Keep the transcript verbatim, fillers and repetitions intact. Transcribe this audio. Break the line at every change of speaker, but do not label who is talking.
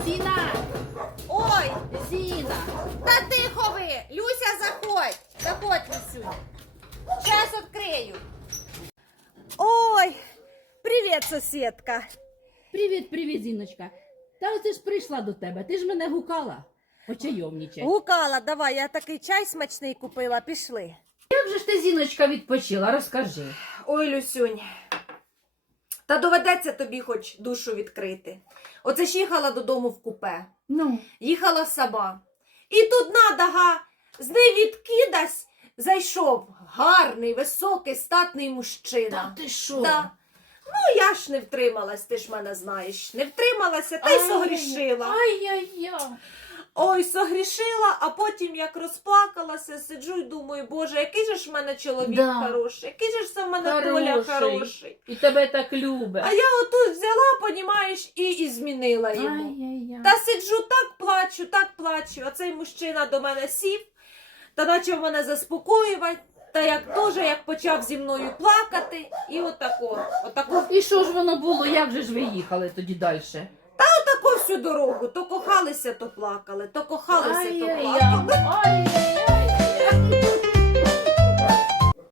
Зіна!
Ой,
Зіна!
та тихо ви! Люся, заходь! Заходь, Люсю. Щас відкрию. Ой, привіт, сусідка.
Привіт, привіт, Зіночка. Та оце ж прийшла до тебе. Ти ж мене гукала. Почайовнічай.
Гукала, давай, я такий чай смачний купила, пішли.
Як же ж ти, Зіночка, відпочила? Розкажи.
Ой, Люсюнь, та доведеться тобі хоч душу відкрити. Оце ж їхала додому в купе.
Ну,
Їхала сама. І тут надага, з невідкидась зайшов гарний, високий, статний мужчина.
та ти що?
Да. Ну, я ж не втрималась, ти ж мене знаєш. Не втрималася, та й
Ай,
согрішила.
Ай-яй-яй.
Ой, согрішила, а потім як розплакалася, сиджу і думаю, боже, який же ж в мене чоловік
Да.
хороший, який же ж це в мене Коля
Хороший.
хороший.
І тебе так любить.
А я отут взяла, понімаєш, і, і змінила йому.
Ай-яй-яй.
Та сиджу, так плачу, так плачу. Оцей мужчина до мене сів, та почав мене заспокоювати, та як теж, як почав зі мною плакати, і отако, отако,
І що ж воно було? Як же ж ви їхали тоді далі?
отако всю дорогу. То кохалися, то плакали, то кохалися, то
Ай-яй-яй.
плакали.
Ай-яй-яй.